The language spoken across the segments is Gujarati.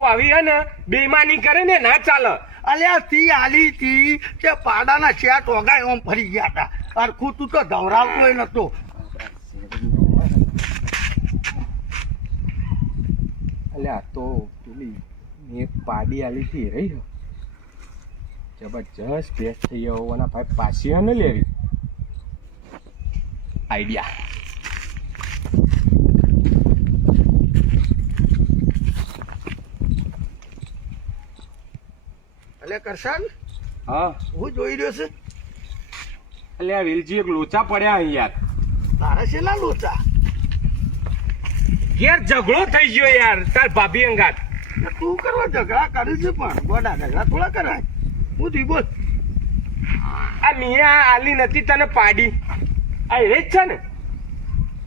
આવી હે ને બેઈમાની કરે ને ના ચાલે. અલ્યા તી આલી તી કે પાડાના શેટ ઓગાય ઓમ ફરી ગયા હતા. અરખું તું તો ધવરાવતો નતો. અલ્યા તો પેલી મેં પાડી આલી હતી રહી જબરજસ્ત ભેસ થઈ ગયો એના ભાઈ પાછી હે ને લેવી આઈડિયા. અલ્યા કરશન હા હું જોઈ રહ્યો છે. અલ્યા વેલજી એક લોચા પડ્યા અહીં યાર. તારે શેના લોચા? યાર ઝઘડો થઈ ગયો યાર તાર ભાભી અંગાત. તું કરવા ઝઘડા કરી છે પણ ગોડા ઝઘડા થોડા કરાય. હું તી બોલ. આ મિયા આલી નથી તને પાડી આ એ જ છે ને?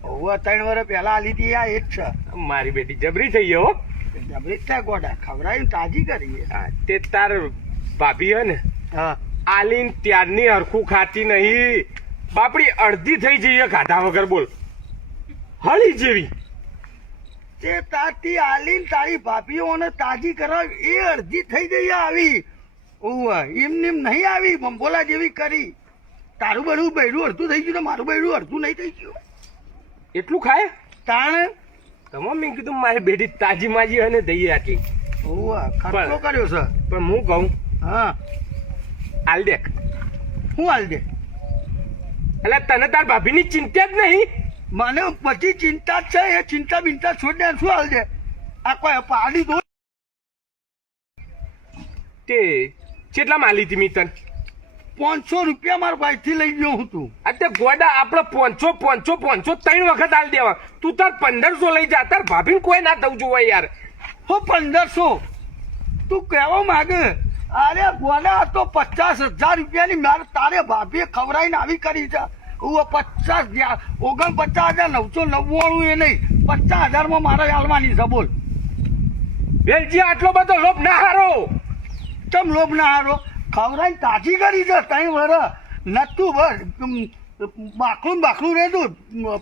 હવે 3 વર્ષ પહેલા આલી હતી આ એ જ છે. મારી બેટી જબરી થઈ ગયો. જબરી જ થાય ગોડા ખવડાવીને તાજી કરીએ. હા તે તાર ભાભી હે ને હા આલીન ત્યારની હરખું ખાતી નહીં બાપડી અડધી થઈ જઈએ ખાધા વગર બોલ હળી જેવી. તે તાતી આલીને તારી ભાભીઓને તાજી કરાવ એ અડધી થઈ ગઈ આવી. એમ નહીં આવી બંબોલા જેવી કરી. તારું બધું બૈરું અડધું થઈ ગયું તો મારું બૈરું અડધું નહીં થઈ ગયું. એટલું ખાય તાણે તમામ મેં કીધું મારી બેટી તાજી માજી અને દઈએ આટલી. ખર્ચો કર્યો છે. પણ હું કહું હા હાલ દેખ હું હાલ દે. એટલે તને તાર ભાભીની ચિંતા જ નહીં. મને બધી ચિંતા જ છે. એ ચિંતા બિંતા છોડ દે શું હાલ દે. આ કોઈ પાડી દો તે કેટલા માલી હતી મી તને? 500 રૂપિયા મારા ભાઈથી લઈ ગયો હું તું. આ તે ગોડા આપણે 500 3 વખત હાલ દેવા. તું તાર 1500 લઈ જા. તાર ભાભીને કોઈ ના થવું જોઈએ યાર. હો 1500 તું કહેવા માંગે? અરે ગોડા તો 50,000 રૂપિયાની મારે તારે ભાભીએ ખવડાવીને આવી કરી છે. હું 49,999 એ નહીં 50,000 મારે હાલવાની છે. બોલ વેલજી આટલો બધો લોભ ના હારો. ચમ લોભ ના હારો? ખવડાવીને તાજી કરી છે 3 વર્ષ નતું બસ બાખલું રહેતું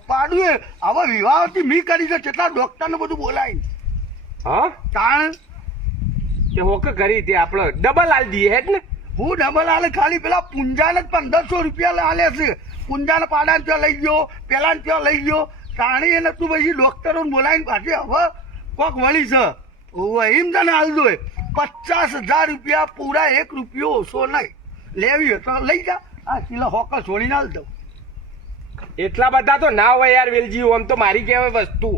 પાડું એ હવે વિવાહથી મી કરી છે. કેટલા ડોક્ટરને બધું બોલાવી. હા તાણ તે હોકે કરી તે આપણે ડબલ હાલ દઈએ હેડ ને. હું ડબલ હાલે ખાલી પેલા પુંજાને 1500 રૂપિયા હાલે છે. પુંજાને પાડાને ત્યાં લઈ ગયો પેલાને ત્યાં લઈ ગયો તાણી એને તું પછી ડોક્ટરોને બોલાવીને પાછી હવે કોક વળી છે. એમ તને હાલ દો 50,000 રૂપિયા પૂરા 1 રૂપિયો ઓછો નહીં. લેવી હોય તો લઈ જા. આ કિલો હોકર છોડીને હાલ દઉં. એટલા બધા તો ના હોય યાર વેલજી. આમ તો મારી કહેવાય વસ્તુ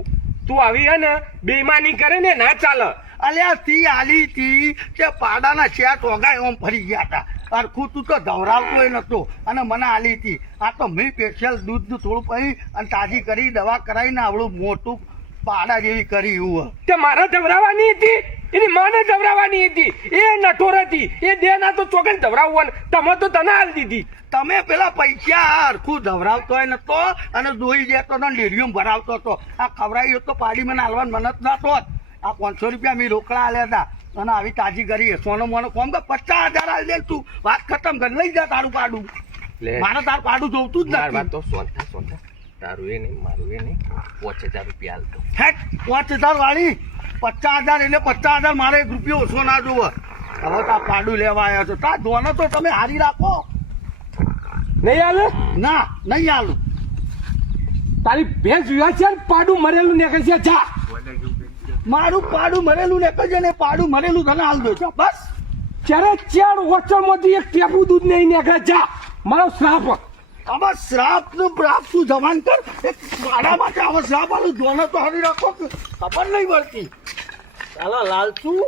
તું આવી હે ને બેઈમાની કરે ને ના ચાલે. અલ્યા તી આલી તી કે પાડાના શેટ ઓગાય ઓમ ફરી ગયા હતા. અરખું તું તો ધવરાવતો નતો અને મને આલી હતી. આ તો મેં સ્પેશિયલ દૂધનું થોડું પી અને તાજી કરી દવા કરાવીને આવડું મોટું પાડા જેવી કરી. એવું તે મારે ધવરાવાની હતી એની માને ધવરાવાની હતી. એ નઠોર હતી એ દે ના તો ચોકન ધવરાવવાનું તમે તો તને હાલ દીધી. તમે પેલા પૈસા હરખું ધવરાવતો હોય નતો અને દોઈ દેતો ને ડેરીયું ભરાવતો હતો. આ ખવડાવી તો પાડી મને હાલવાનું મનત ના તો. આ 500 રૂપિયા મેં રોકડા આલ્યા હતા અને આવી તાજી કરી. સોનો મોનો કોમ કે 50,000 હાલ દે તું. વાત ખતમ કરી લઈ જા તારું પાડું. મારે તારું પાડું જોવતું જ નથી. તો સોનતા તારું એ નહીં મારું એ નહીં 5,000 રૂપિયા હાલ દો. હેટ 5,000 વાળી 50,000 એટલે 50,000 મારે 1 રૂપિયો ઓછો ના જોવો. હવે તાર પાડું લેવા આવ્યા છો. તાર ધોનો તો તમે હારી રાખો. નહીં હાલે ના નહીં હાલું. તારી ભેંસ વિવાહ છે પાડું મરેલું નીકળે છે. જા મારું પાડું મરેલું ને કજે ને પાડું મરેલું તને હાલ દો છો. બસ ચારે 4 વચ્ચોમાંથી એક ટેપું દૂધ નહીં નીકળે. જા મારો શ્રાપ. આમાં શ્રાપ નું પ્રાપ તું જવાન કર. એક પાડા માટે આવા શ્રાપ આલું ધોનો તો હારી રાખો. ખબર નહીં પડતી. ચાલો લાલચું